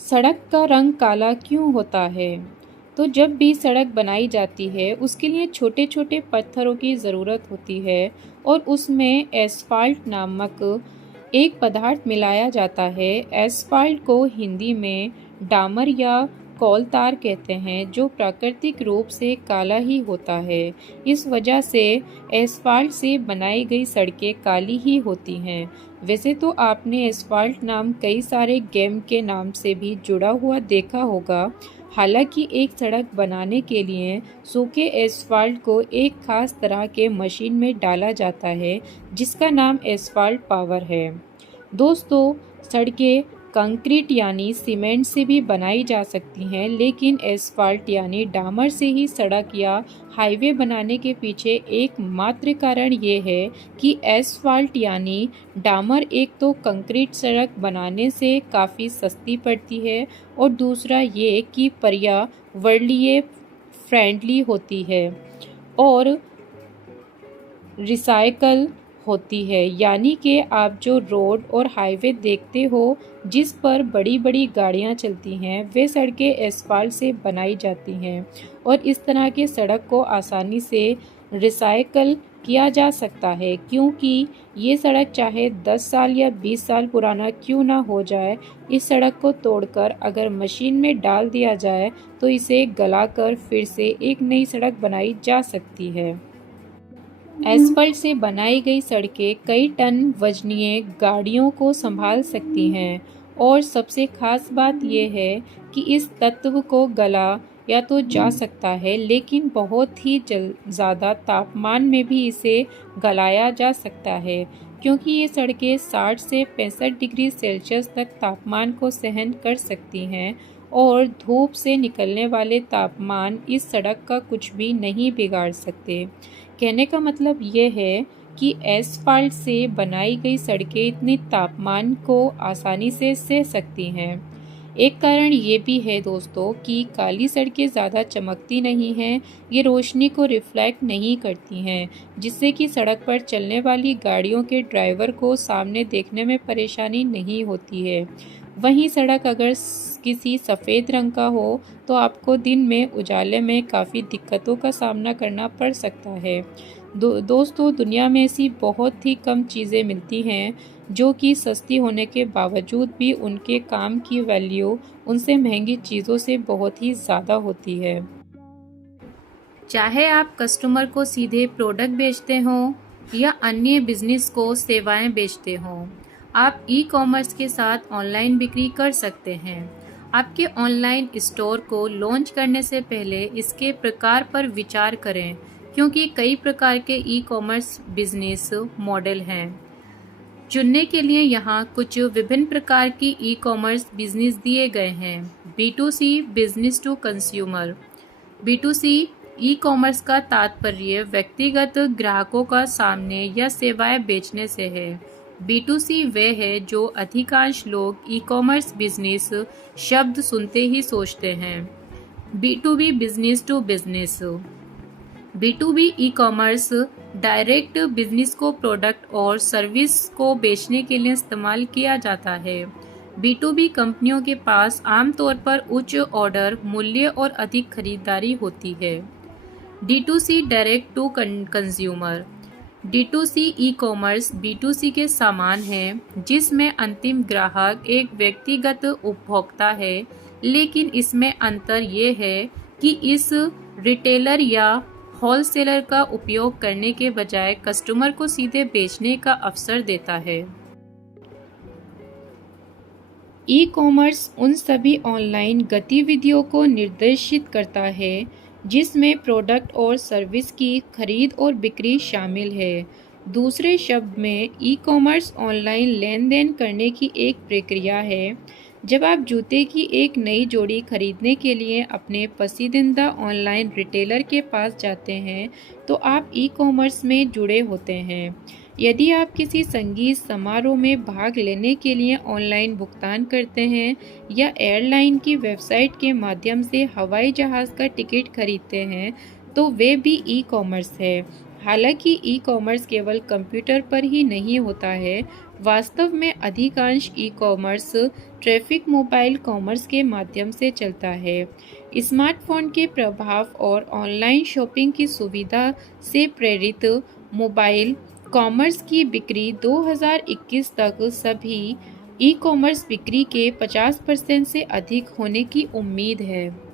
सड़क का रंग काला क्यों होता है? तो जब भी सड़क बनाई जाती है उसके लिए छोटे छोटे पत्थरों की ज़रूरत होती है और उसमें एस्फाल्ट नामक एक पदार्थ मिलाया जाता है। एस्फाल्ट को हिंदी में डामर या कोलतार कहते हैं, जो प्राकृतिक रूप से काला ही होता है। इस वजह से एस्फाल्ट से बनाई गई सड़कें काली ही होती हैं। वैसे तो आपने एस्फाल्ट नाम कई सारे गेम के नाम से भी जुड़ा हुआ देखा होगा। हालांकि एक सड़क बनाने के लिए सूखे एस्फाल्ट को एक खास तरह के मशीन में डाला जाता है, जिसका नाम एस्फाल्ट पावर है। दोस्तों, सड़कें कंक्रीट यानी सीमेंट से भी बनाई जा सकती हैं, लेकिन एस्फाल्ट यानी डामर से ही सड़क या हाईवे बनाने के पीछे एकमात्र कारण ये है कि एस्फाल्ट यानी डामर एक तो कंक्रीट सड़क बनाने से काफ़ी सस्ती पड़ती है और दूसरा ये कि पर्यावरणीय फ्रेंडली होती है और रिसाइकल होती है। यानी कि आप जो रोड और हाईवे देखते हो जिस पर बड़ी बड़ी गाड़ियां चलती हैं, वे सड़कें एस्फाल्ट से बनाई जाती हैं और इस तरह के सड़क को आसानी से रिसाइकल किया जा सकता है, क्योंकि ये सड़क चाहे 10 साल या 20 साल पुराना क्यों ना हो जाए, इस सड़क को तोड़कर अगर मशीन में डाल दिया जाए तो इसे गलाकर फिर से एक नई सड़क बनाई जा सकती है। एस्फाल्ट से बनाई गई सड़कें कई टन वजनीय गाड़ियों को संभाल सकती हैं और सबसे खास बात यह है कि इस तत्व को गला या तो जा सकता है, लेकिन बहुत ही ज़्यादा तापमान में भी इसे गलाया जा सकता है, क्योंकि ये सड़कें 60 से 65 डिग्री सेल्सियस तक तापमान को सहन कर सकती हैं और धूप से निकलने वाले तापमान इस सड़क का कुछ भी नहीं बिगाड़ सकते। कहने का मतलब ये है कि एस्फाल्ट से बनाई गई सड़कें इतने तापमान को आसानी से सह सकती हैं। एक कारण ये भी है दोस्तों कि काली सड़कें ज़्यादा चमकती नहीं हैं, ये रोशनी को रिफ्लेक्ट नहीं करती हैं, जिससे कि सड़क पर चलने वाली गाड़ियों के ड्राइवर को सामने देखने में परेशानी नहीं होती है। वहीं सड़क अगर किसी सफ़ेद रंग का हो तो आपको दिन में उजाले में काफ़ी दिक्कतों का सामना करना पड़ सकता है। दोस्तों, दुनिया में ऐसी बहुत ही कम चीज़ें मिलती हैं जो कि सस्ती होने के बावजूद भी उनके काम की वैल्यू उनसे महंगी चीज़ों से बहुत ही ज़्यादा होती है। चाहे आप कस्टमर को सीधे प्रोडक्ट बेचते हों या अन्य बिजनेस को सेवाएं बेचते हों, आप ई कॉमर्स के साथ ऑनलाइन बिक्री कर सकते हैं। आपके ऑनलाइन स्टोर को लॉन्च करने से पहले इसके प्रकार पर विचार करें, क्योंकि कई प्रकार के ई कॉमर्स बिजनेस मॉडल हैं। चुनने के लिए यहाँ कुछ विभिन्न प्रकार की ई कॉमर्स बिजनेस दिए गए हैं। B2C business to consumer. B2C e commerce का तात्पर्य व्यक्तिगत ग्राहकों का सामने या सेवाएं बेचने से है। B2C वे है जो अधिकांश लोग ई कॉमर्स बिजनेस शब्द सुनते ही सोचते हैं। B2B business to business. B2B e commerce direct business को प्रोडक्ट और सर्विस को बेचने के लिए इस्तेमाल किया जाता है। B2B कंपनियों के पास आमतौर पर उच्च ऑर्डर मूल्य और अधिक खरीदारी होती है। D2C direct to consumer. D2C e commerce B2C के समान है, जिसमें अंतिम ग्राहक एक व्यक्तिगत उपभोक्ता है, लेकिन इसमें अंतर ये है कि इस रिटेलर या होलसेलर का उपयोग करने के बजाय कस्टमर को सीधे बेचने का अवसर देता है। ई कॉमर्स उन सभी ऑनलाइन गतिविधियों को निर्देशित करता है जिसमें प्रोडक्ट और सर्विस की खरीद और बिक्री शामिल है। दूसरे शब्द में, ई कॉमर्स ऑनलाइन लेन देन करने की एक प्रक्रिया है। जब आप जूते की एक नई जोड़ी खरीदने के लिए अपने पसंदीदा ऑनलाइन रिटेलर के पास जाते हैं, तो आप ई कॉमर्स में जुड़े होते हैं। यदि आप किसी संगीत समारोह में भाग लेने के लिए ऑनलाइन भुगतान करते हैं या एयरलाइन की वेबसाइट के माध्यम से हवाई जहाज़ का टिकट खरीदते हैं, तो वे भी ई कॉमर्स है। हालांकि ई कॉमर्स केवल कंप्यूटर पर ही नहीं होता है, वास्तव में अधिकांश ई-कॉमर्स ट्रैफिक मोबाइल कॉमर्स के माध्यम से चलता है। स्मार्टफ़ोन के प्रभाव और ऑनलाइन शॉपिंग की सुविधा से प्रेरित मोबाइल कॉमर्स की बिक्री 2021 तक सभी ई-कॉमर्स बिक्री के 50% से अधिक होने की उम्मीद है।